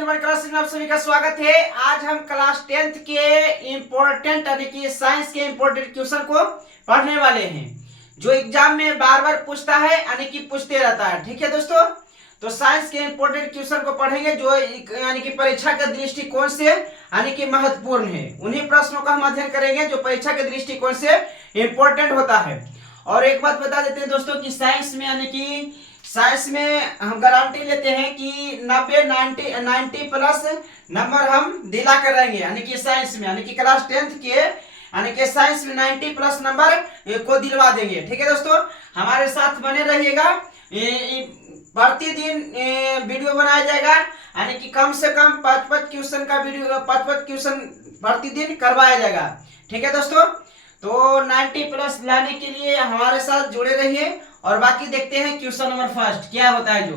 निर्माण क्लास में आप सभी का स्वागत है। आज हम क्लास 10th के इम्पोर्टेंट यानी कि साइंस के इम्पोर्टेंट क्वेश्चन को पढ़ने वाले हैं, जो एग्जाम में बार बार पूछता है यानी कि पूछते रहता है। ठीक है दोस्तों, तो साइंस के इम्पोर्टेंट क्वेश्चन को पढ़ेंगे जो यानी कि परीक्षा के दृष्टिकोण से यानी कि महत्वपूर्ण है। उन्हीं प्रश्नों का हम अध्ययन करेंगे जो परीक्षा के दृष्टिकोण से इम्पोर्टेंट होता है। और एक बात बता देते हैं दोस्तों कि साइंस में हम गारंटी लेते हैं कि 90 प्लस नंबर हम दिला कर रहेंगे, यानी कि साइंस में यानी कि क्लास 10th के यानी कि साइंस में 90 प्लस नंबर को दिलवा देंगे। ठीक है दोस्तों, हमारे साथ बने रहिएगा। प्रतिदिन वीडियो बनाया जाएगा, यानी कि कम से कम 5-5 क्वेश्चन का वीडियो 5-5 क्वेश्चन प्रतिदिन करवाया जाएगा। ठीक है दोस्तों, तो 90 प्लस लाने के लिए हमारे साथ जुड़े रहिए। और बाकी देखते हैं क्वेश्चन नंबर फर्स्ट क्या होता है। जो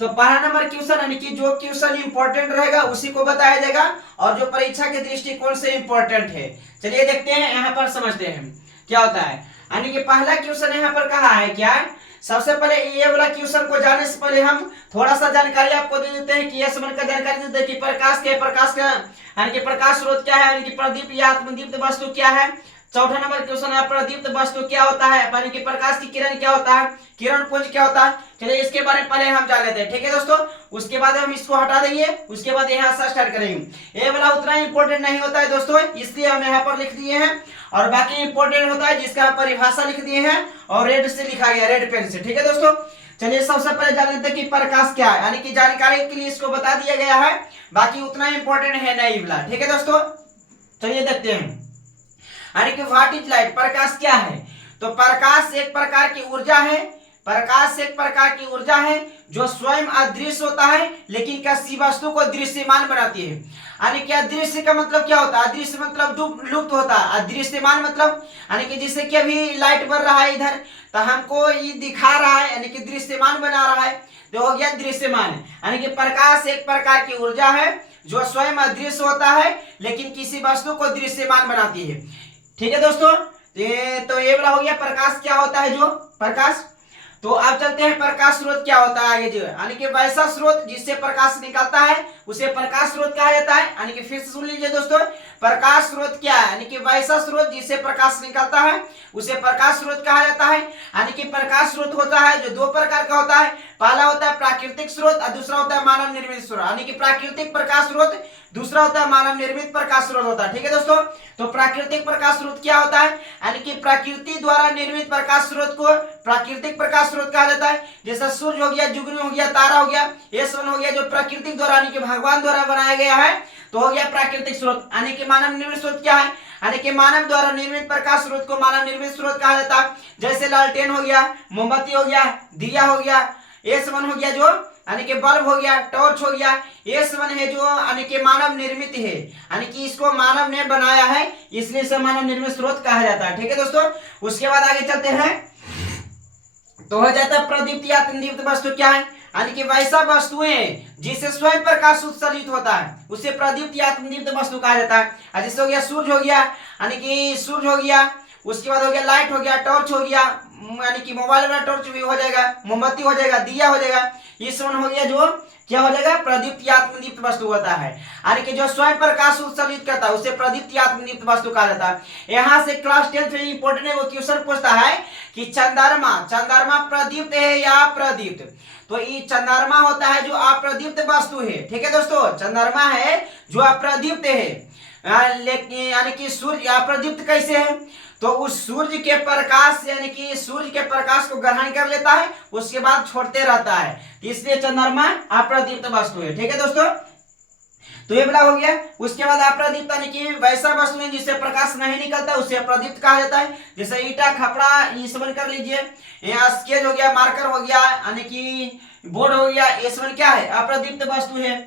तो पहला नंबर क्वेश्चन यानी कि जो क्वेश्चन इंपॉर्टेंट रहेगा उसी को बताया जाएगा और जो परीक्षा के दृष्टिकोण से इंपॉर्टेंट है। चलिए देखते हैं, यहाँ पर समझते हैं क्या होता है। यानी कि पहला क्वेश्चन यहाँ पर कहा है क्या। सबसे पहले ये वाला क्वेश्चन को जाने से पहले हम थोड़ा सा जानकारी आपको दे देते हैं कि ये समझ का जानकारी देते हैं कि प्रकाश का यानी कि प्रकाश स्रोत क्या है, यानी कि प्रदीप या आत्मदीप्त वस्तु क्या है। चौथा नंबर क्वेश्चन है प्रदीप्त वस्तु क्या होता है, यानी कि प्रकाश की किरण क्या होता है, किरण पुंज क्या होता है। चलिए इसके बारे में पहले हम जान लेते हैं। ठीक है दोस्तों, उसके बाद हम इसको हटा देंगे, उसके बाद यहाँ से स्टार्ट करेंगे। ये वाला उतना इंपॉर्टेंट नहीं होता है दोस्तों, इसलिए हम यहाँ पर लिख दिए हैं। और बाकी इंपॉर्टेंट होता है जिसका परिभाषा लिख दिए हैं और रेड से लिखा गया, रेड पेन से। ठीक है दोस्तों, चलिए सबसे पहले जान लेते हैं कि प्रकाश क्या है, यानी कि जानकारी के लिए इसको बता दिया गया है, बाकी उतना इंपॉर्टेंट है नहीं वाला। ठीक है दोस्तों, चलिए देखते हैं यानी कि व्हाट इज लाइट, प्रकाश क्या है। तो प्रकाश एक प्रकार की ऊर्जा है, प्रकाश एक प्रकार की ऊर्जा है जो स्वयं अदृश्य होता है लेकिन किसी वस्तु को दृश्यमान बनाती है। यानी कि अदृश्य का मतलब क्या होता है, अदृश्य मतलब लुप्त होता है, अदृश्यमान मतलब यानी कि जैसे कि अभी लाइट बढ़ रहा है इधर, तो हमको ये दिखा रहा है यानी कि दृश्यमान बना रहा है, तो हो गया दृश्यमान। यानी कि प्रकाश एक प्रकार की ऊर्जा है जो स्वयं अदृश्य होता है लेकिन किसी वस्तु को दृश्यमान बनाती है। ठीक है दोस्तों, तो ये वाला हो गया प्रकाश क्या होता है, जो प्रकाश। तो अब चलते हैं प्रकाश स्रोत क्या होता है आगे, जो यानी कि वैसा स्रोत जिससे प्रकाश निकलता है उसे प्रकाश स्रोत कहा जाता है। यानी कि फिर से सुन लीजिए दोस्तों, प्रकाश स्रोत क्या है, यानी कि वैसा स्रोत जिससे प्रकाश निकलता है उसे प्रकाश स्रोत कहा जाता है। यानी कि प्रकाश स्रोत होता है जो दो प्रकार का होता है, पहला होता है प्राकृतिक स्रोत और दूसरा होता है मानव निर्मित स्रोत। यानी कि प्राकृतिक प्रकाश स्रोत, दूसरा होता है मानव निर्मित प्रकाश स्रोत होता है। ठीक है दोस्तों, तो प्राकृतिक प्रकाश स्रोत क्या होता है, यानी कि प्रकृति द्वारा निर्मित प्रकाश स्रोत को प्राकृतिक प्रकाश स्रोत कहा जाता है। जैसे सूर्य हो गया, जुगनू हो गया, तारा हो गया, ये सब हो गया जो प्रकृतिक द्वारा यानी कि भगवान द्वारा बनाया गया है, तो हो गया प्राकृतिक स्रोत। यानी कि मानव निर्मित स्रोत क्या है, यानी कि मानव द्वारा निर्मित प्रकाश स्रोत को मानव निर्मित स्रोत कहा जाता है। जैसे लालटेन हो गया, मोमबत्ती हो गया, दिया हो गया, ये सब हो गया जो यानी कि बल्ब हो गया, टॉर्च हो गया, ये सब है जो यानी कि मानव निर्मित है, यानी कि इसको मानव ने बनाया है, इसलिए इसे मानव निर्मित स्रोत कहा जाता है। ठीक है दोस्तों, उसके बाद आगे चलते हैं, तो हो जाता है प्रदीप्त या अतिदीप्त वस्तु क्या है, यानी कि वैसा वस्तुएं जिससे स्वयं प्रकाश उत्सर्जित होता है उसे प्रदीप्त या अतिदीप्त वस्तु कहा जाता है। जैसे हो गया सूर्य हो गया, यानी कि सूर्य हो गया, उसके बाद हो गया लाइट हो गया, टॉर्च हो गया, यानी कि मोबाइल वाला टॉर्च भी हो जाएगा, मोमबत्ती हो जाएगा, दिया हो जाएगा, ये सब हो गया जो क्या हो जाएगा प्रदीप्त या आत्मदीप्त वस्तु होता है। यानी कि जो स्वयं प्रकाश उत्सर्जित करता है उसे प्रदीप्त या आत्मदीप्त वस्तु कहा जाता है। यहाँ से क्लास 10th में इंपॉर्टेंट है, वो क्वेश्चन पूछता है कि चंद्रमा प्रदीप्त है या अप्रदीप्त। तो ये चंद्रमा होता है जो अप्रदीप्त वस्तु है। ठीक है दोस्तों, चंद्रमा है जो अप्रदीप्त है, लेकिन यानी कि सूर्य अप्रदीप्त कैसे है, तो उस सूर्य के प्रकाश यानी कि सूर्य के प्रकाश को ग्रहण कर लेता है उसके बाद छोड़ते रहता है, इसलिए चंद्रमा अप्रदीप्त वस्तु है। ठीक है दोस्तों, तो ये वाला हो गया। उसके बाद अप्रदीप्त यानी कि वैसा वस्तु है जिससे प्रकाश नहीं निकलता उसे अप्रदीप्त कहा जाता है। जैसे ईटा, खपड़ा, ये सब कर लीजिए, यहाँ स्केच हो गया, मार्कर हो गया, यानी कि बोर्ड हो गया, ये सब क्या है अप्रदीप्त वस्तु है।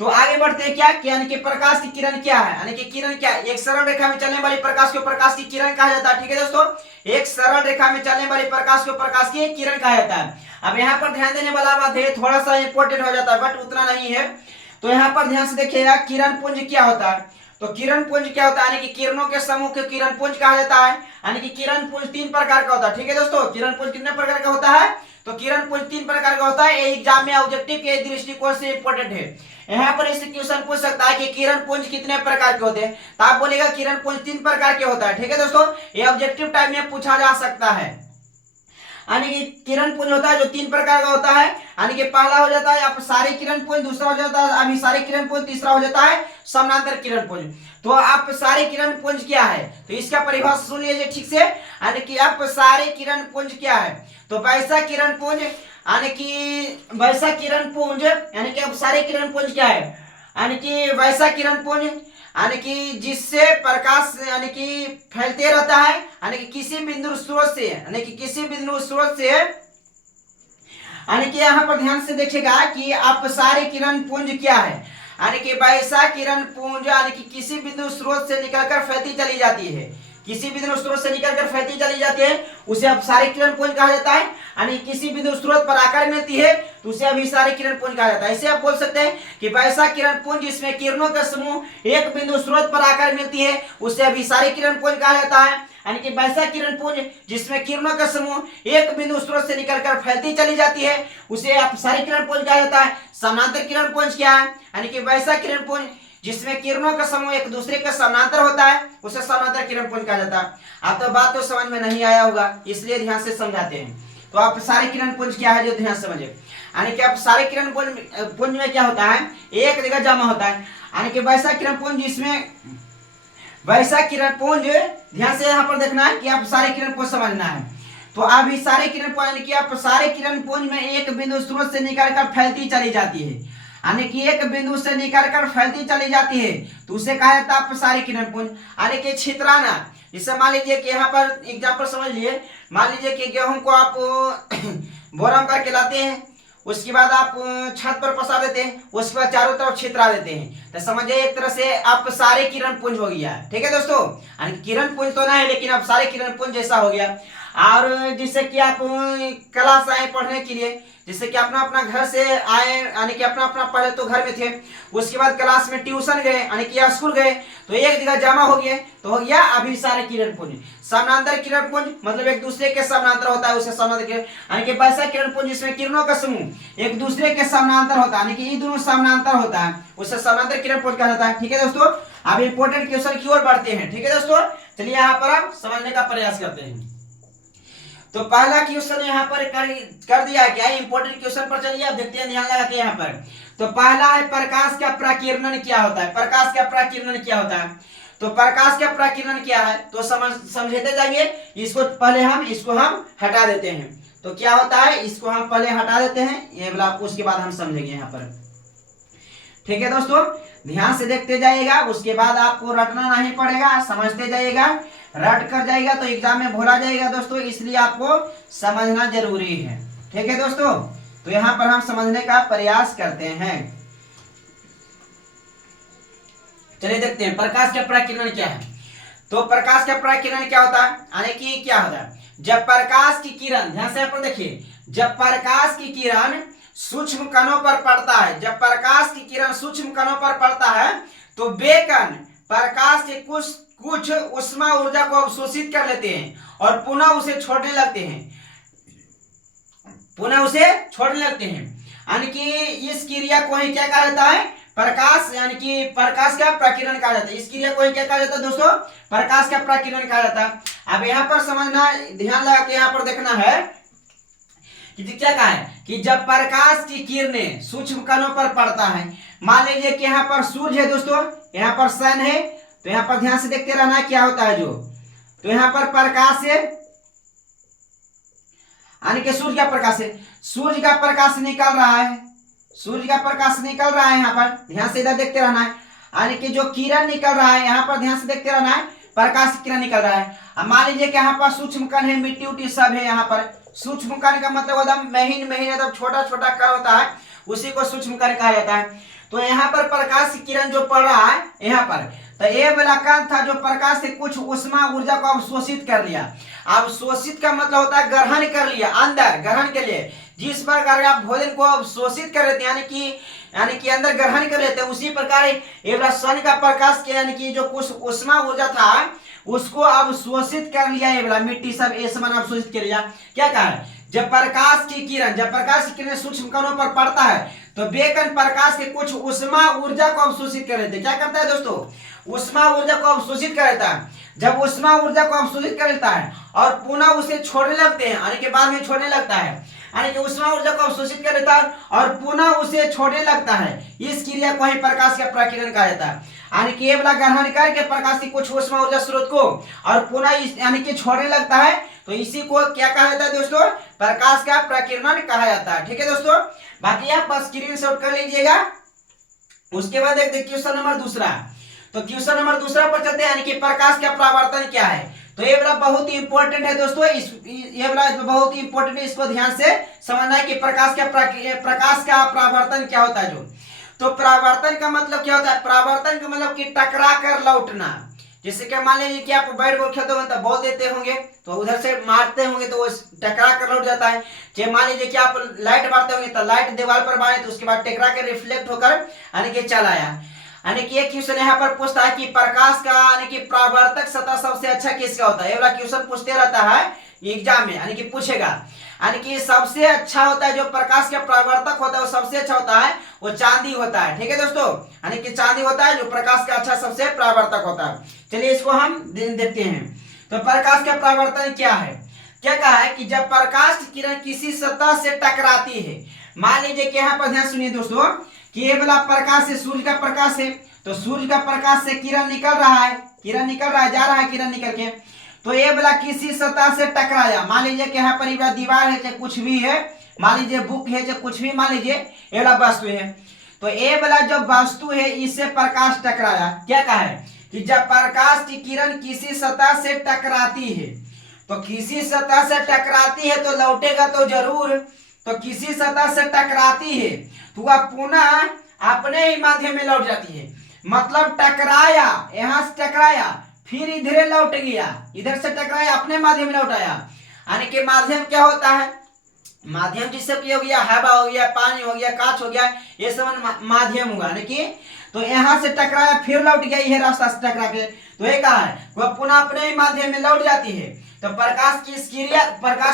तो आगे बढ़ते हैं क्या कि यानी कि प्रकाश की किरण क्या है, यानी कि किरण क्या है, एक सरल रेखा में चलने वाली प्रकाश को प्रकाश की किरण कहा जाता है। ठीक है दोस्तों, एक सरल रेखा में चलने वाली प्रकाश को प्रकाश की किरण कहा जाता है। अब यहाँ पर ध्यान देने वाला बात है, थोड़ा सा इंपॉर्टेंट हो जाता है बट उतना नहीं है। तो यहाँ पर ध्यान से देखिएगा, किरण पुंज क्या होता है। तो किरण पुंज क्या होता है, यानी कि किरणों के समूह को किरण पुंज कहा जाता है। यानी कि किरण पुंज 3 प्रकार का होता है। ठीक है दोस्तों, किरण पुंज कितने प्रकार का होता है, तो किरण पुंज 3 प्रकार का होता है। ये एग्जाम में ऑब्जेक्टिव के दृष्टिकोण से इंपॉर्टेंट है। यहाँ पर इसे क्वेश्चन पूछ सकता है कि किरण पुंज कितने प्रकार के होते हैं, तो आप बोलेगा किरण पुंज 3 प्रकार के होता है। ठीक है दोस्तों, ये ऑब्जेक्टिव टाइप में पूछा जा सकता है। यानी कि किरण पुंज होता है जो 3 प्रकार का होता है। यानी कि पहला हो जाता है अपसारी किरण पुंज, दूसरा हो जाता है अभिसारी किरण पुंज, तीसरा हो जाता है समानांतर किरण पुंज। तो अपसारी किरण पुंज क्या है, तो इसका परिभाषा सुन लीजिए ठीक से। यानी कि अपसारी किरण पुंज क्या है, तो वैसा किरण पुंज यानी कि वैसा किरण पुंज, यानी कि अपसारी किरण पुंज क्या है, यानी कि वैसा किरण पुंज यानी कि जिससे प्रकाश यानी कि फैलते रहता है, यानी कि किसी बिंदु स्रोत से, यानी कि किसी बिंदु स्रोत से, यानी कि यहाँ पर ध्यान से देखिएगा कि अपसारी किरण पुंज क्या है, यानी कि वैसा किरण पुंज यानी कि किसी बिंदु स्रोत से निकलकर फैलती चली जाती है, किसी बिंदु स्रोत से निकलकर फैलती चली जाती है, उसे अपसारी किरण पुंज कहा जाता है। यानी किसी बिंदु स्रोत पर आकर मिलती है तो उसे अभिसारी किरण पुंज कहा जाता है। इसे आप बोल सकते हैं कि वैसा किरण पुंज जिसमें किरणों का समूह एक बिंदु स्रोत पर आकर मिलती है उसे अभिसारी किरण पुंज कहा जाता है। यानी कि वैसा किरण पुंज जिसमें किरणों का समूह एक बिंदु स्रोत से निकलकर फैलती चली जाती है उसे अपसारी किरण पुंज कहा जाता है। समानांतर किरण पुंज क्या है, यानी कि वैसा किरण पुंज जिसमें किरणों का समूह एक दूसरे के समानांतर होता है उसे समानांतर किरण पुंज कहा जाता है। आप तो बात तो समझ में नहीं आया होगा, इसलिए ध्यान से समझाते हैं। तो अपसारी किरण पुंज क्या है जो ध्यान से समझे, यानी कि अपसारी किरण पुंज में क्या होता है, एक जगह जमा होता है। यानी कि वैसा किरण पुंज जिसमें वैसा किरण पुंज, ध्यान से यहाँ पर देखना है कि अपसारी किरण पुंज समझना है। तो अभिसारी किरण पुंज यानी कि अपसारी किरण पुंज में एक बिंदु स्रोत से निकलकर फैलती चली जाती है, यानी कि एक बिंदु से निकलकर फैलती चली जाती है तो उसे कहा जाता है अपसारी किरण पुंज। यानी कि छितराना, जैसे मान लीजिए कि यहाँ पर एग्जाम्पल समझ लिए, मान लीजिए कि गेहूं को आप बोरम करके लाते हैं, उसके बाद आप छत पर पसार देते हैं, उसके बाद चारों तरफ छितरा देते हैं, तो समझिए एक तरह से अपसारी किरण पुंज हो गया। ठीक है दोस्तों, यानी किरण पुंज तो ना है लेकिन अपसारी किरण पुंज जैसा हो गया। और जिससे कि आप क्लास आए पढ़ने के लिए, जिससे कि अपना अपना घर से आए, यानी कि अपना अपना पढ़े तो घर में थे, उसके बाद क्लास में ट्यूशन गए यानी कि स्कूल गए तो एक जगह जमा हो गए तो हो गया अभिसारी किरण पुंज। समानांतर किरण पुंज मतलब एक दूसरे के समानांतर होता है उसे समानांतर किरण, यानी कि वैसा किरण पुंज जिसमें किरणों का समूह एक दूसरे के समानांतर होता है, यानी कि ये दोनों समानांतर होता है उसे समानांतर किरण पुंज कहा जाता है। ठीक है दोस्तों, अब इंपॉर्टेंट क्वेश्चन की ओर बढ़ते हैं। ठीक है दोस्तों, चलिए यहाँ पर आप समझने का प्रयास करते हैं। तो पहला क्वेश्चन यहाँ पर कर दिया क्या है, इंपॉर्टेंट क्वेश्चन पर चलिए आप देखते हैं ध्यान लगा के यहाँ पर। तो पहला है प्रकाश का प्रकीर्णन क्या होता है, प्रकाश का प्रकीर्णन क्या होता है। तो प्रकाश का प्रकीर्णन क्या है तो समझते जाइए। इसको पहले इसको हम हटा देते हैं, तो क्या होता है इसको हम पहले हटा देते हैं ये वाला, उसके बाद हम समझेंगे यहाँ पर। ठीक है दोस्तों, ध्यान से देखते जाइएगा, उसके बाद आपको रटना नहीं पड़ेगा, समझते जाइएगा। रट कर जाएगा तो एग्जाम में भूला जाएगा दोस्तों, इसलिए आपको समझना जरूरी है। ठीक है दोस्तों, तो यहाँ पर हम समझने का प्रयास करते हैं। चलिए देखते हैं प्रकाश का प्रकीर्णन क्या है। तो प्रकाश का प्रकीर्णन क्या होता है, यानी कि क्या होता है जब प्रकाश की किरण, ध्यान से यहाँ पर देखिए, जब प्रकाश की किरण सूक्ष्म कणों पर पड़ता है, जब प्रकाश की किरण सूक्ष्म कणों पर पड़ता है तो वे कण प्रकाश से कुछ उष्मा ऊर्जा को अवशोषित कर लेते हैं और पुनः उसे छोड़ने लगते हैं, यानी कि इस क्रिया को ही क्या कहा जाता है, प्रकाश, यानी कि प्रकाश का प्रकीर्णन कहा जाता है। इस क्रिया को ही क्या कहा जाता है दोस्तों, प्रकाश का प्रकीर्णन कहा जाता है। अब यहाँ पर समझना, ध्यान लगा के यहाँ पर देखना है कि क्या कहा है कि जब प्रकाश की किरणें सूक्ष्म कणों पर पड़ता है, मान लीजिए कि यहाँ पर सूर्य है दोस्तों, यहाँ पर सन है, तो यहाँ पर ध्यान से देखते रहना क्या होता है जो, तो यहाँ पर प्रकाश है, यानी कि सूर्य का प्रकाश है, सूर्य का प्रकाश निकल रहा है, सूर्य का प्रकाश निकल रहा है, यहाँ पर ध्यान से इधर देखते रहना है, यानी कि जो किरण निकल रहा है यहाँ पर ध्यान से देखते रहना है, प्रकाश किरण निकल रहा है। अब मान लीजिए कि यहाँ पर सूक्ष्म कण है, मिट्टी उट्टी सब है, यहाँ पर सूक्ष्म कण का मतलब एकदम महीन एकदम छोटा छोटा कण होता है, उसी को सूक्ष्म कण कहा जाता है। तो यहाँ पर प्रकाश किरण जो पड़ रहा है यहाँ पर, तो ये वाला कण था जो प्रकाश से कुछ उष्मा ऊर्जा को अवशोषित कर लिया। अवशोषित का मतलब होता है ग्रहण कर लिया, अंदर ग्रहण के लिए जिस प्रकार आप भोजन को अवशोषित कर लेते हैं, यानी कि अंदर ग्रहण कर लेते हैं, उसी प्रकार ये वाला सन का प्रकाश के यानी कि जो कुछ उष्मा ऊर्जा था उसको अवशोषित कर लिया, ये वाला मिट्टी सब ये सामान अवशोषित कर लिया। क्या कहा है जब प्रकाश की किरण सूक्ष्म कणों पर पड़ता है तो बेकन प्रकाश के कुछ उष्मा ऊर्जा को अवशोषित कर लेते हैं। क्या करता है दोस्तों? उष्मा ऊर्जा को अवशोषित कर लेता है। जब उष्मा ऊर्जा को अवशोषित कर लेता है और पुनः उसे छोड़ने लगते हैं, यानी कि बाद में छोड़ने लगता है, यानी कि उष्मा ऊर्जा को अवशोषित कर लेता है और पुनः उसे छोड़ने लगता है, इस क्रिया को ही प्रकाश का प्रकीर्णन कहा जाता है। यानी कि ये वाला ग्रहण करके प्रकाश की कुछ उष्मा ऊर्जा स्रोत को और पुनः यानी कि छोड़ने लगता है, तो इसी को क्या कहा जाता है दोस्तों? प्रकाश का प्रकीर्णन कहा जाता है। ठीक है दोस्तों, बाकी आप स्क्रीनशॉट कर लीजिएगा। उसके बाद देखते क्वेश्चन नंबर दूसरा। तो क्वेश्चन नंबर दूसरा पर चलते हैं, यानी कि प्रकाश का परावर्तन क्या है। तो ये वाला बहुत ही इंपॉर्टेंट है दोस्तों, ये वाला बहुत ही इंपॉर्टेंट है, इसको ध्यान से समझना है कि प्रकाश का परावर्तन क्या होता है। जो तो परावर्तन का मतलब क्या होता है? परावर्तन का मतलब कि टकरा कर लौटना। जैसे कि मान लीजिए कि आप बैट बॉल खेलते होंगे तो बॉल देते होंगे तो उधर से मारते होंगे तो वो टकरा कर लौट जाता है। चाहे मान लीजिए कि आप लाइट मारते होंगे तो लाइट दीवार पर मारे तो उसके बाद टकरा कर रिफ्लेक्ट होकर यानी कि चला आया। यानी कि एक क्वेश्चन यहाँ पर पूछता है कि प्रकाश का यानी कि परावर्तक सतह सबसे अच्छा किसका होता है। ये वाला क्वेश्चन पूछते रहता है एग्जाम में, यानी कि पूछेगा, यानी कि सबसे अच्छा होता है जो प्रकाश का परावर्तक होता है वो सबसे अच्छा होता है वो चांदी होता है। ठीक है दोस्तों, यानी कि चांदी होता है जो प्रकाश का अच्छा सबसे परावर्तक होता है। चलिए इसको हम देखते हैं। तो प्रकाश का परावर्तन क्या है? क्या कहा है कि जब प्रकाश की किरण किसी सतह से टकराती है, मान लीजिए कि यहाँ पर ध्यान सुनिए दोस्तों कि ये वाला प्रकाश है, सूर्य का प्रकाश है, तो सूर्य का प्रकाश से किरण निकल रहा है, जा रहा है किरण निकल के, तो ये वाला किसी सतह से टकराया। मान लीजिए कि यहाँ पर दीवार है चाहे कुछ भी है, मान लीजिए बुक है चाहे कुछ भी, मान लीजिए ये वाला वस्तु है, तो ये वाला जो वस्तु है इससे प्रकाश टकराया। क्या कहा है कि जब प्रकाश की किरण किसी सतह से टकराती है, तो किसी सतह से टकराती है तो लौटेगा तो जरूर, तो किसी सतह से टकराती है तो वह पुनः अपने ही माध्यम में लौट जाती है। मतलब टकराया, यहां से टकराया फिर इधर लौट गया, इधर से टकराया अपने माध्यम में लौट आया। यानी कि माध्यम क्या होता है? माध्यम जिससे हो गया हवा हो गया, पानी हो गया, कांच हो गया, ये सब माध्यम हुआ। यानी कि तो यहाँ से टकराया फिर लौट गया, यह रास्ता से टकरा के, तो ये कहा है वह पुनः अपने ही माध्यम में लौट जाती है। तो प्रकाश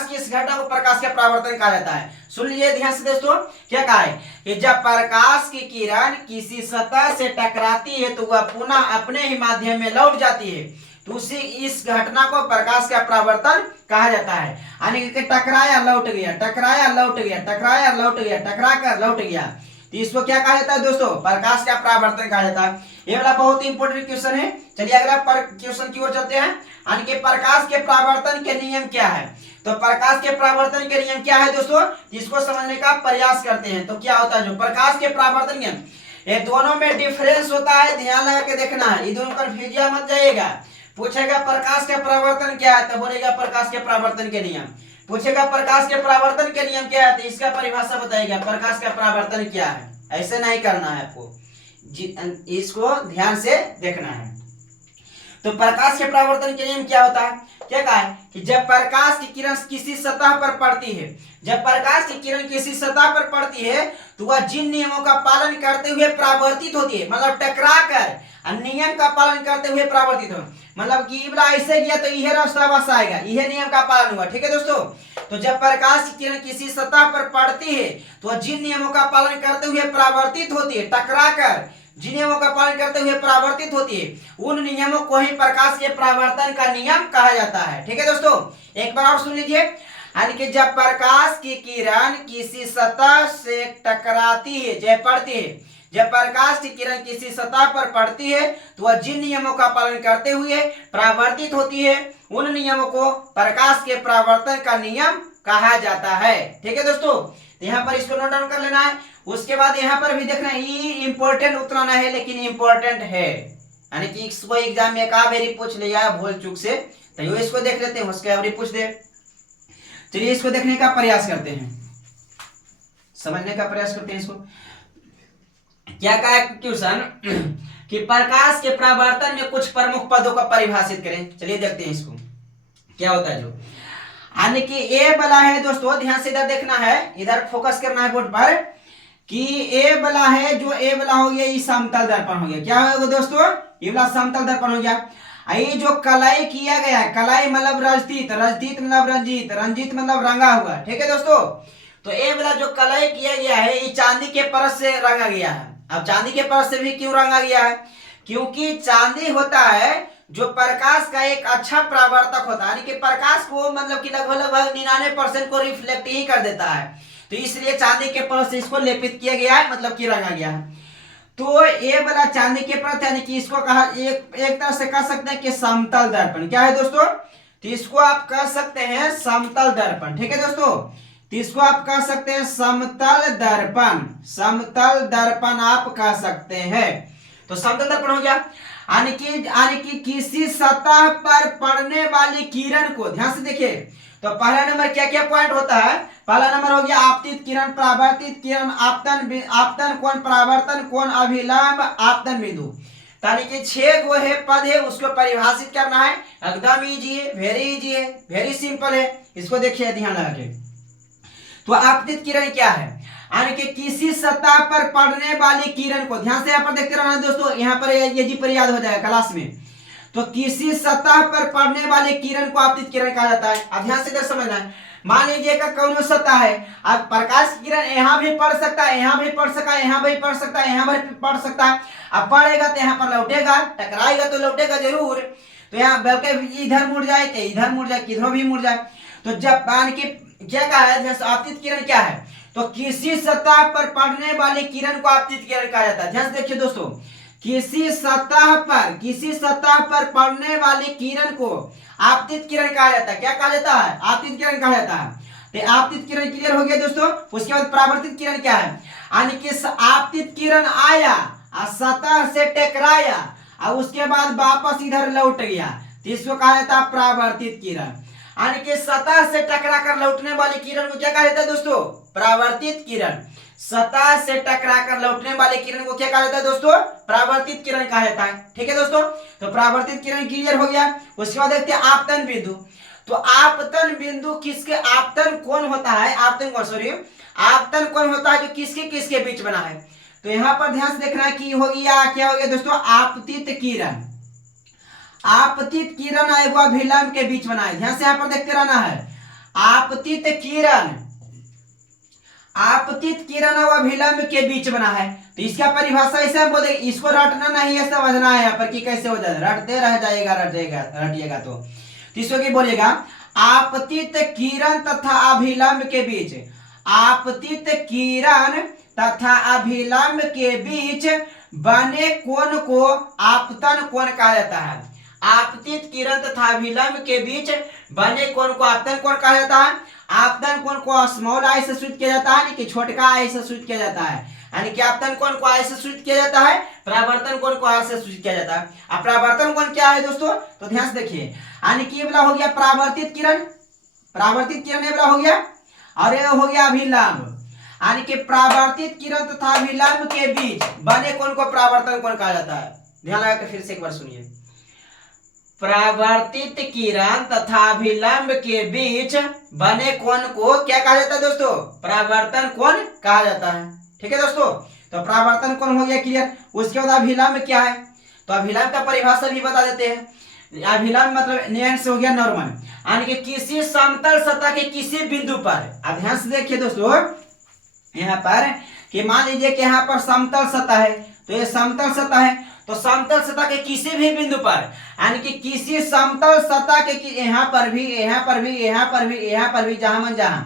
की इस घटना को प्रकाश का परावर्तन कहा जाता है। सुन लीजिए ध्यान से दोस्तों, क्या कहा है कि जब प्रकाश की किरण किसी सतह से टकराती है तो वह पुनः अपने ही माध्यम में लौट जाती है, तो उसी इस घटना को प्रकाश का परावर्तन कहा जाता है। यानी कि टकराया लौट गया, टकराया लौट गया, टकराया लौट गया, टकरा कर लौट गया, तो इसको क्या कहा जाता है दोस्तों? प्रकाश का परावर्तन कहा जाता है। ये वाला बहुत ही इंपॉर्टेंट क्वेश्चन है। चलिए अगला क्वेश्चन की ओर चलते हैं, यानी कि प्रकाश के परावर्तन के नियम क्या है। तो प्रकाश के परावर्तन के नियम क्या है दोस्तों, इसको समझने का प्रयास करते हैं। तो क्या होता है जो प्रकाश के परावर्तन नियम, ये दोनों में डिफरेंस होता है, ध्यान लगा के देखना है, ये दोनों कंफ्यूजिया मत जाइएगा। पूछेगा प्रकाश का परावर्तन क्या है तो बोलेगा प्रकाश के परावर्तन के नियम, पूछेगा प्रकाश के परावर्तन के नियम क्या है तो इसका परिभाषा बताइएगा प्रकाश का परावर्तन क्या है। ऐसे नहीं करना है आपको, इसको ध्यान से देखना है। तो प्रकाश के परावर्तन के नियम क्या होता है? क्या कहा है कि जब प्रकाश की किरण किसी सतह पर पड़ती है, जब प्रकाश की किरण किसी सतह पर पड़ती है तो वह जिन नियमों का पालन करते हुए परावर्तित होती है, मतलब टकरा कर नियम का पालन करते हुए परावर्तित हो, मतलब कि ऐसे गया तो यह रास्ता बस आएगा, यह नियम का पालन हुआ। ठीक है दोस्तों, तो जब प्रकाश की किरण किसी सतह पर पड़ती है तो वह जिन नियमों का पालन करते हुए परावर्तित होती है, टकरा कर जिन नियमों का पालन करते हुए परावर्तित होती है, उन नियमों को ही प्रकाश के परावर्तन का नियम कहा जाता है। ठीक है दोस्तों, एक बार और सुन लीजिए, यानी कि जब प्रकाश की किरण किसी सतह से टकराती है, जब पड़ती है, जब प्रकाश की किरण किसी सतह पर पड़ती है तो वह जिन नियमों का पालन करते हुए परावर्तित होती है, उन नियमों को प्रकाश के परावर्तन का नियम कहा जाता है। ठीक है दोस्तों, यहाँ पर इसको नोट डाउन कर लेना है। उसके बाद यहाँ पर भी देखना है, ये इंपॉर्टेंट उतना नहीं है लेकिन इंपॉर्टेंट है, यानी कि इसको एग्जाम में का बेरी पूछ लिया भूल चूक से, तो इसको देख लेते हैं, उसके अवरी पूछ दे। चलिए इसको देखने का प्रयास करते हैं, समझने का प्रयास करते हैं। इसको क्या कहा है क्वेश्चन कि प्रकाश के परावर्तन में कुछ प्रमुख पदों को परिभाषित करें। चलिए देखते हैं इसको क्या होता है। जो यानी कि ए वाला है दोस्तों, ध्यान से इधर देखना है, इधर फोकस करना है बोर्ड पर कि ए वाला है, जो ए वाला हो गया ये समतल दर्पण हो गया। क्या होगा दोस्तों? ये वाला समतल दर्पण हो गया। ये जो कलाई किया गया है, कलाई मतलब रजतीत, रजतीत मतलब रंजीत, रंजीत मतलब रंगा हुआ, ठीक है दोस्तों। तो ये वाला जो कलाई किया गया है ये चांदी के परत से रंगा गया है। अब चांदी के परत से भी क्यों रंगा गया है? क्योंकि चांदी होता है जो प्रकाश का एक अच्छा परावर्तक होता है, यानी कि प्रकाश को मतलब कि लगभग 99% को रिफ्लेक्ट ही कर देता है। तो इसलिए चांदी के परत से इसको लेपित किया गया है, मतलब कि रंगा गया है। तो ये वाला चांदी के परत यानी कि इसको कहा एक तरह से कह सकते हैं कि समतल दर्पण। क्या है दोस्तों? तो इसको आप कह सकते हैं समतल दर्पण, ठीक है दोस्तों। तो इसको आप कह सकते हैं समतल दर्पण, समतल दर्पण आप कह सकते हैं। तो समतल दर्पण हो गया, यानी कि किसी सतह पर पड़ने वाली किरण को, ध्यान से देखिए। तो पहला नंबर क्या क्या पॉइंट होता है? पहला नंबर हो गया आपतित किरण, परावर्तित किरण, आपतन कोण, परावर्तन कोण, अभिलंब, आपतन बिंदु। यानी कि 6 गो है पद है, उसको परिभाषित करना है। एकदम इजी है, वेरी इजी है, वेरी सिंपल है। इसको देखिए ध्यान लगा के। तो आपतित किरण क्या है? यानी कि किसी सतह पर पड़ने वाली किरण को, ध्यान से यहाँ पर देखते रहना दोस्तों, यहाँ पर ये जी पर याद हो जाएगा क्लास में। तो किसी सतह पर पड़ने वाली किरण को आपतित किरण कहा जाता है। अब ध्यान से इधर समझना है। मान लीजिए का कौन सतह है, अब प्रकाश की किरण यहाँ भी पड़ सकता है, यहाँ भी पड़ सकता है, यहाँ भी पड़ सकता है, यहाँ भी पड़ सकता है। अब पड़ेगा तो यहाँ पर लौटेगा, टकराएगा तो लौटेगा जरूर। तो यहाँ बल्कि इधर मुड़ जाए तो इधर मुड़ जाए, किधर भी मुड़ जाए। तो जब मान के क्या कहा है, आपतित किरण क्या है? तो किसी सतह पर पड़ने वाली किरण को आपतित किरण कहा जाता है। ध्यान से देखिए दोस्तों, किसी सतह पर पड़ने वाली किरण को आपतित किरण कहा जाता है। क्या कहा जाता है? आपतित किरण कहा जाता है। तो आपतित किरण क्लियर हो गया दोस्तों। उसके बाद परावर्तित किरण क्या है? यानी कि आपतित किरण आया और सतह से टकराया और उसके बाद वापस इधर लौट गया, तो इसको कहा जाता है परावर्तित किरण। यानी कि सतह से टकरा कर लौटने वाली किरण को क्या कहा जाता है दोस्तों? परावर्तित किरण। सतह से टकरा कर लौटने वाले किरण को क्या कहा जाता है दोस्तों? परावर्तित किरण कहा जाता है, ठीक है दोस्तों। तो परावर्तित किरण क्लियर हो गया। उसके बाद देखते हैं आपतन बिंदु। तो आपतन बिंदु किसके, आपतन कोण होता है, आपतन कोण होता है जो किसके किसके बीच बना है। तो यहाँ पर ध्यान से देखना है कि हो गया, क्या हो गया दोस्तों? आपतित किरण, आपतित किरण एवं अभिलंब के बीच बना है। ध्यान से यहाँ पर देखते रहना है। आपतित किरण और अभिलंब के बीच बना है। तो इसका परिभाषा ऐसे हम बोलेंगे, इसको रटना नहीं है, समझना है यहाँ पर कि कैसे हो जाएगा, रटते रह जाएगा, रटिएगा तो इसको क्या बोलेगा? आपतित किरण तथा अभिलंब के बीच, आपतित किरण तथा अभिलंब के बीच बने कोण को आपतन कोण कहा जाता है। आपतित किरण तथा अभिलंब के बीच बने कोण को आपतन कोण कहा जाता है। आपतन कोण को स्मॉल आई से सूचित किया जाता है, यानी कि छोटका आई से सूचित किया जाता है। यानी कि आपतन कोण को आई से सूचित किया जाता है, परावर्तन कोण को आर से सूचित किया जाता है। अब परावर्तन कोण क्या है दोस्तों? तो ध्यान से देखिए, यानी कि ये वाला हो गया परावर्तित किरण, परावर्तित किरण ये वाला हो गया, और ये हो गया अभिलंब। यानी कि परावर्तित किरण तथा अभिलंब के बीच बने कोण को परावर्तन कोण कहा जाता है। ध्यान लगा के फिर से एक बार सुनिए। परावर्तित किरण तथा अभिलंब के बीच बने कोण को क्या कहा जाता है दोस्तों? परावर्तन कोण कहा जाता है, ठीक है दोस्तों। तो परावर्तन कोण हो गया क्लियर। उसके बाद अभिलंब क्या है? तो अभिलंब का परिभाषा भी बता देते हैं। अभिलंब मतलब नियन से हो गया नॉर्मल, यानी कि किसी समतल सतह के किसी बिंदु पर। अब ध्यान से देखिए दोस्तों, यहाँ पर कि मान लीजिए कि यहाँ पर समतल सतह है, तो ये समतल सतह है। तो समतल सतह के किसी भी बिंदु पर, यानी कि किसी समतल सतह के यहाँ पर भी, यहाँ पर भी, यहाँ पर भी, यहाँ पर भी, जहां मन जहां,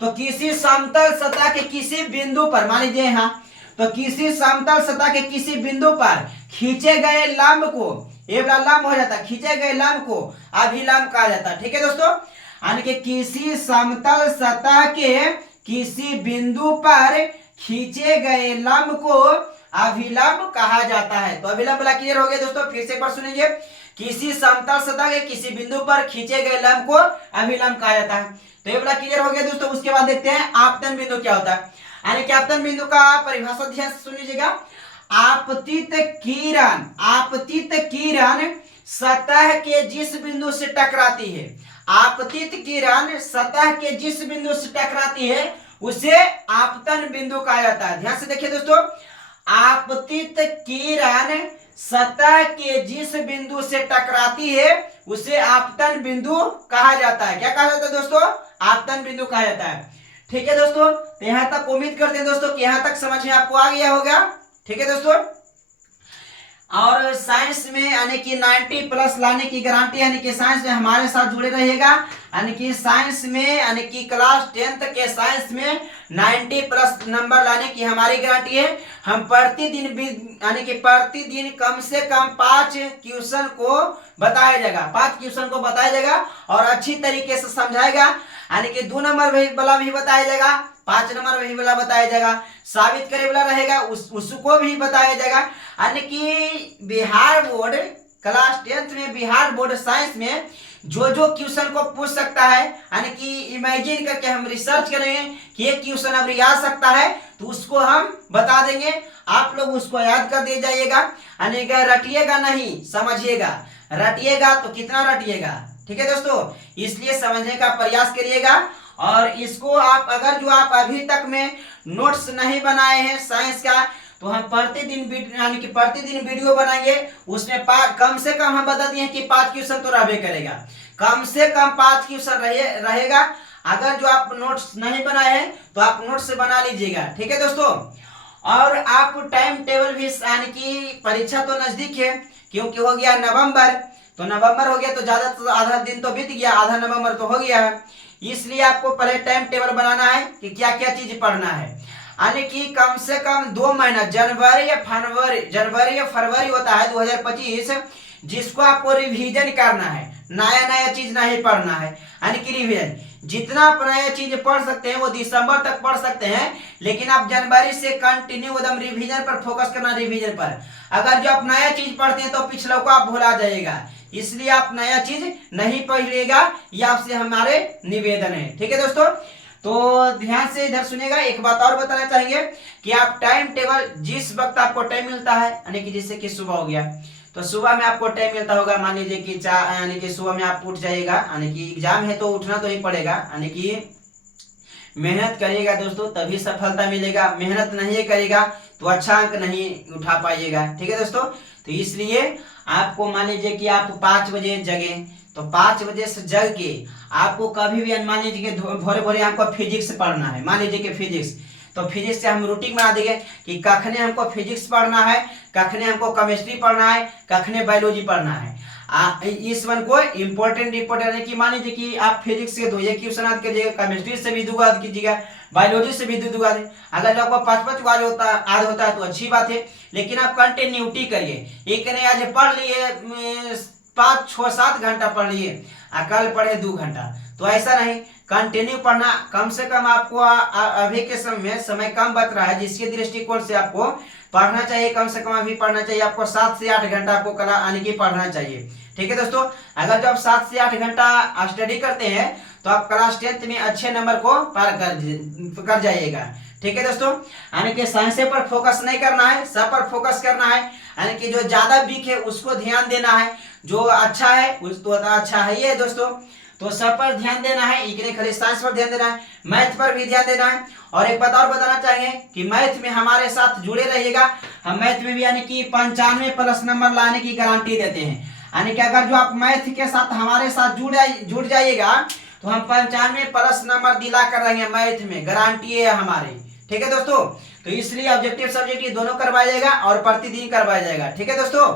तो किसी समतल सतह के किसी बिंदु पर, मान लीजिए यहाँ, तो किसी समतल सतह के किसी बिंदु पर खींचे गए लंब को, ये वाला लंब हो जाता है, खींचे गए लंब को अभिलंब कहा जाता है, ठीक है दोस्तों। यानी कि किसी समतल सतह के किसी बिंदु पर खींचे गए लंब को अभिलंब कहा जाता है। तो अभिलंब वाला क्लियर हो गया दोस्तों। फिर से एक बार सुनिए, किसी समतल सतह के किसी बिंदु पर खींचे गए लंब को अभिलंब कहा जाता है। तो ये वाला क्लियर हो गया दोस्तों। उसके बाद देखते हैं आपतन बिंदु क्या होता है। यानी कि आपतन बिंदु का परिभाषा ध्यान से सुन लीजिएगा। आपतित किरण सतह के जिस बिंदु से टकराती है, आपतित किरण सतह के जिस बिंदु से टकराती है उसे आपतन बिंदु कहा जाता है। ध्यान से देखिए दोस्तों, आपतित किरण सतह के जिस बिंदु से टकराती है उसे आपतन बिंदु कहा जाता है। क्या कहा जाता है दोस्तों? आपतन बिंदु कहा जाता है। ठीक है दोस्तों, तो यहां तक उम्मीद करते हैं दोस्तों कि यहां तक समझ में आपको आ गया होगा। ठीक है दोस्तों, और साइंस में यानी कि 90 प्लस लाने की गारंटी, यानी कि साइंस में हमारे साथ जुड़े रहिएगा। यानी कि साइंस में, यानी कि क्लास 10th के साइंस में 90 प्लस नंबर लाने की हमारी गारंटी है। हम प्रतिदिन, यानी कि प्रतिदिन कम से कम 5 क्वेश्चन को बताया जाएगा, 5 क्वेश्चन को बताया जाएगा और अच्छी तरीके से समझाएगा। यानी कि 2 नंबर वाला भी बताया जाएगा, 5 नंबर वही वाला बताया जाएगा, साबित करे वाला रहेगा उसको भी बताया जाएगा। यानी कि बिहार बोर्ड क्लास 10th में, बिहार बोर्ड साइंस में जो क्वेश्चन को पूछ सकता है, यानी कि इमेजिन करके हम रिसर्च करेंगे कि ये क्वेश्चन अब आ सकता है तो उसको हम बता देंगे। आप लोग उसको याद कर दे जाइएगा, यानी कि रटिएगा नहीं, समझिएगा। रटिएगा तो कितना रटिएगा, ठीक है दोस्तों, इसलिए समझने का प्रयास करिएगा। और इसको आप, अगर जो आप अभी तक में नोट्स नहीं बनाए हैं साइंस का, तो हम प्रतिदिन, यानी कि प्रतिदिन वीडियो बनाएंगे, उसमें कम से कम हम बता दिए कि 5 क्वेश्चन तो रहबे करेगा, कम से कम 5 क्वेश्चन रहेगा। अगर जो आप नोट्स नहीं बनाए हैं तो आप नोट्स से बना लीजिएगा। ठीक है दोस्तों, और आप टाइम टेबल भी, यानी कि परीक्षा तो नजदीक है, क्योंकि हो गया नवंबर, तो नवंबर हो गया तो ज्यादा तो आधा दिन तो बीत गया, आधा नवंबर तो हो गया है। इसलिए आपको पहले टाइम टेबल बनाना है कि क्या क्या चीज पढ़ना है। यानी कि कम से कम 2 महीना, जनवरी या फरवरी होता है 2025, जिसको आपको रिवीजन करना है, नया नया चीज नहीं पढ़ना है। यानी कि रिवीजन, जितना आप नया चीज पढ़ सकते हैं वो दिसंबर तक पढ़ सकते हैं, लेकिन आप जनवरी से कंटिन्यू एकदम रिवीजन पर फोकस करना, रिवीजन पर। अगर जो आप नया चीज पढ़ते हैं तो पिछले को आप भुला जाइएगा, इसलिए आप नया चीज नहीं पढ़िएगा, ये आपसे हमारे निवेदन है। ठीक है दोस्तों, तो ध्यान से इधर सुनिएगा। एक बात और बताना चाहेंगे कि आप टाइम टेबल, जिस वक्त आपको टाइम मिलता है, यानी कि जैसे कि सुबह हो गया तो सुबह में आपको टाइम मिलता होगा, मान लीजिए कि यानी कि सुबह में आप उठ जाइएगा, यानी कि एग्जाम है तो उठना तो ही पड़ेगा, यानी कि मेहनत करिएगा दोस्तों तभी सफलता मिलेगा, मेहनत नहीं करेगा तो अच्छा अंक नहीं उठा पाइएगा। ठीक है दोस्तों, तो इसलिए आपको, मान लीजिए कि आप 5 बजे जगे, तो 5 बजे से जग के आपको कभी भी, मान लीजिए कि भोरे भोरे हमको फिजिक्स पढ़ना है, मान लीजिए कि फिजिक्स, तो फिजिक्स से हम रूटीन बना देंगे कि कखने हमको फिजिक्स पढ़ना है, कखने हमको केमिस्ट्री पढ़ना है, कखने बायोलॉजी पढ़ना है। इस वन को इम्पोर्टेंट है कि मान लीजिए कि आप फिजिक्स से 2 क्वेश्चन याद कीजिएगा, केमिस्ट्री से भी 2 याद कीजिएगा, बायोलॉजी से भी 2 याद। अगर जो आपको 5-5 याद होता है तो अच्छी बात है, लेकिन आप कंटिन्यूटी करिए। एक नहीं आज पढ़ लिए 5-6-7 घंटा पढ़ लिए, कल पढ़े 2 घंटा, तो ऐसा नहीं, कंटिन्यू पढ़ना। कम से कम आपको अभी के समय कम बच रहा है, जिसके दृष्टिकोण से आपको पढ़ना चाहिए, कम से कम अभी पढ़ना चाहिए आपको 7 से 8 घंटा आपको कला आने की पढ़ना चाहिए। ठीक है दोस्तों, अगर जो आप 7 से 8 घंटा स्टडी करते हैं तो आप क्लास 10th में अच्छे नंबर को पार कर जाइएगा। ठीक है दोस्तों, यानी कि साइंस पर फोकस नहीं करना है, सब पर फोकस करना है। यानी कि जो ज्यादा वीक है उसको ध्यान देना है, जो अच्छा है उस तो अच्छा है ये दोस्तों, तो सब पर ध्यान देना है, इतने खाली साइंस पर ध्यान देना है, मैथ पर भी ध्यान देना है। और एक बात और बताना चाहेंगे कि मैथ में हमारे साथ जुड़े रहिएगा। हम मैथ में भी यानी कि 95 प्लस नंबर लाने की गारंटी देते हैं। यानी कि अगर जो आप मैथ के साथ हमारे साथ जुड़ जाइएगा तो हम 95 प्लस नंबर दिला कर रहेंगे, मैथ में गारंटी है हमारी। ठीक है दोस्तों, तो इसलिए ऑब्जेक्टिव सब्जेक्टिव दोनों करवाया जाएगा और प्रतिदिन करवाया जाएगा। ठीक है दोस्तों,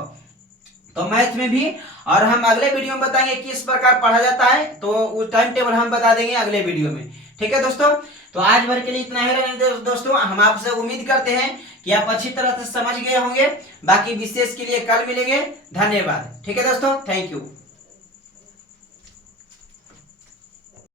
तो मैथ में भी, और हम अगले वीडियो में बताएंगे किस प्रकार पढ़ा जाता है, तो टाइम टेबल हम बता देंगे अगले वीडियो में। ठीक है दोस्तों, तो आज भर के लिए इतना ही दोस्तों। हम आपसे उम्मीद करते हैं कि आप अच्छी तरह से समझ गए होंगे। बाकी विशेष के लिए कल मिलेंगे। धन्यवाद। ठीक है दोस्तों, थैंक यू।